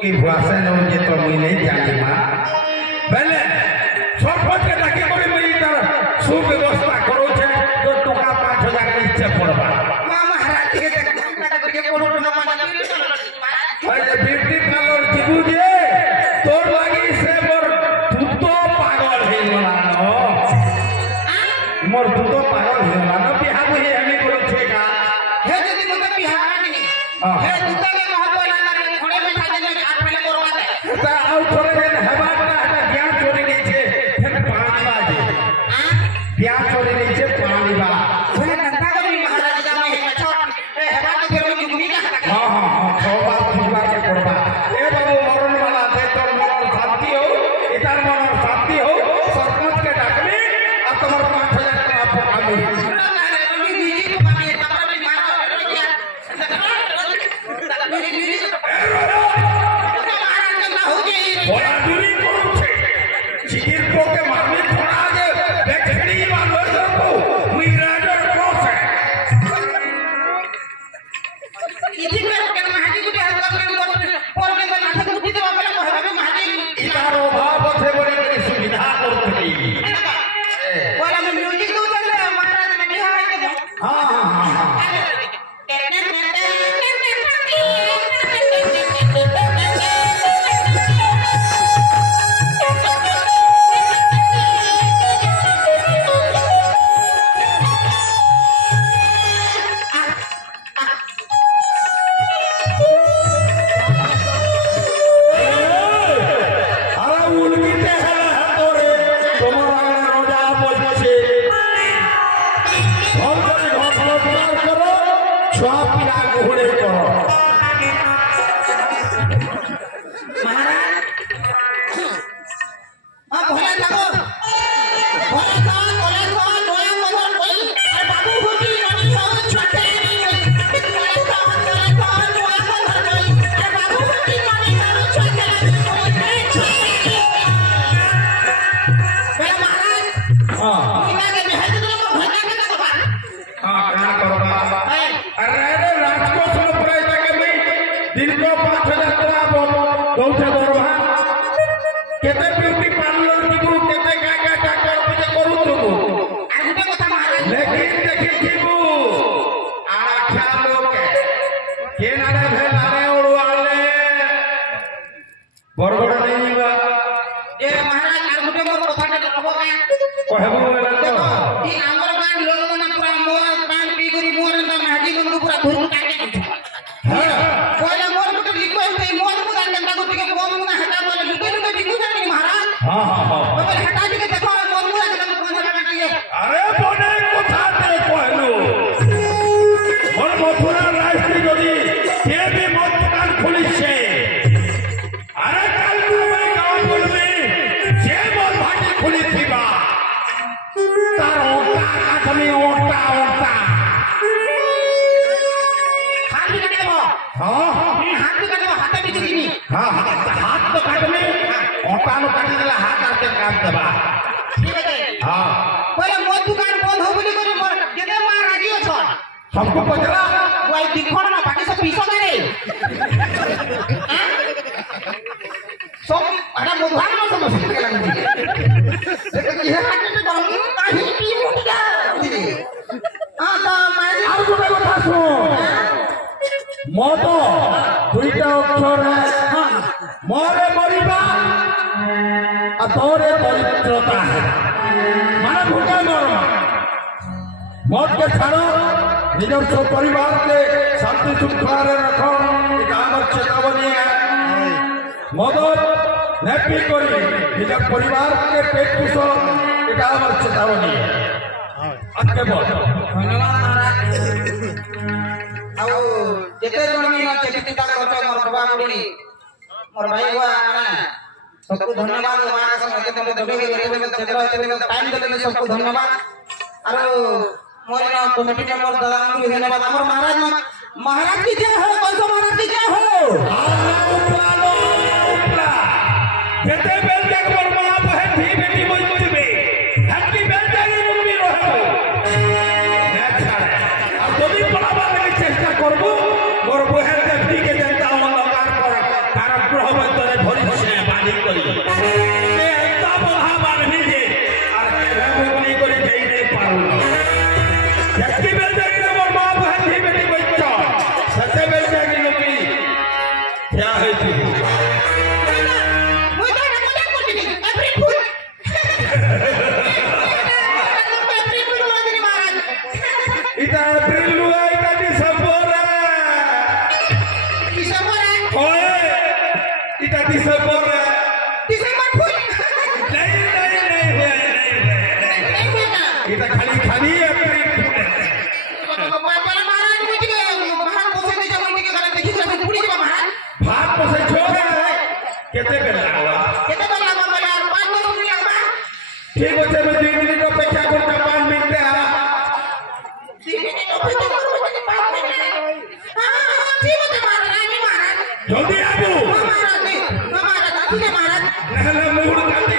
कि भाषा न जे तो मुई नहीं जानी मां पहले सरपंच के डाके बोले मेरी तरह सुव्यवस्था करो छे तो टका 5000 नीचे पड़बा मां महाराज के देखता करके कोनो न माने अरे ब्यूटी पार्लर जीबू जे तोर लागी से मोर दूतो पागल हे गलानो मोर दूतो पागल हे गलानो बिहार में हमें बोलो छेगा हे यदि मते बिहार नहीं हे दूता के महत्व ना खड़े में था जे आठ पहले करवा दे ता आउ थोड़े दिन हेबात ना हटा ज्ञान चोरी नहीं छे फिर 5 बाजे ज्ञान चोरी नहीं छे 5 बार बोले धंधा करी महाराज का मैं छोट हेबात के फिर जुगनी का हटा हां 6 बार 3 बार के पड़बा ए बाबू मरण वाला दे तोर मन शांति हो इधर मन शांति हो सरपंच के डाकबे आ तोर 5000 का पकाबे बहादुरी करू छे चिगिर को के मारने थोड़ा आगे देखड़ी मारो सबको मुई राजा क्रॉस है इधर के महाजी को हाथ में पर में नाटक उठी देबा बेला कहबे महाजी इतारो भाव से बड़ी बड़ी सुविधा करथली बोला मैं म्यूजिक दो चले महाराज में बिहार के हां सबको पचला कोई दिखण ना बाकी सब पीछे करे सब अरे मधुआ ना समझ के लगी लेकिन ये हाथ में कौन कहीं पी मुंडा हां तो मैं और गोटे कथा सुन मत दुईटा अक्षर है हां मोरे मरिबा आ तोरे पवित्रता है माने भूखे मरवा मौत के छाड़ो निजर सो परिवार के शांति श्रृंखला रखो आम चेतावनी है मदद नेपी करी निजर परिवार के पेट पोषो ये आम चेतावनी है आगे बोल धन्यवाद महाराज आओ जेते जणी ना चेतिता करतो मोर बाबा मुड़ी मोर भाई हुआ ना सबको धन्यवाद मां का समय के दबे के क्षेत्र टाइम देले सबको धन्यवाद और मोर कमेटी मेंबर दादा को भी धन्यवाद हमर महाराज की जय हो कौन सा महाराज की जय हो उपला जेते बेल जग मोर मां बहन भी बेटी बोलबे हैप्पी बर्थडे मुंबई रहो ना छाड़े अब जदी पड़ाबा लगे चेष्टा करबो मोर बहन बेटी के जनता क्या है जी इता अप्रैल हुआ इता दिसंबर ओए इता दिसंबर नहीं इता खाली खाली अप्रैल भात बसे छोड़ केते बेला ठीक होते मैं 2 मिनट अपेक्षा करता 5 मिनट आ जल्दी आबू नहले मुहूर्त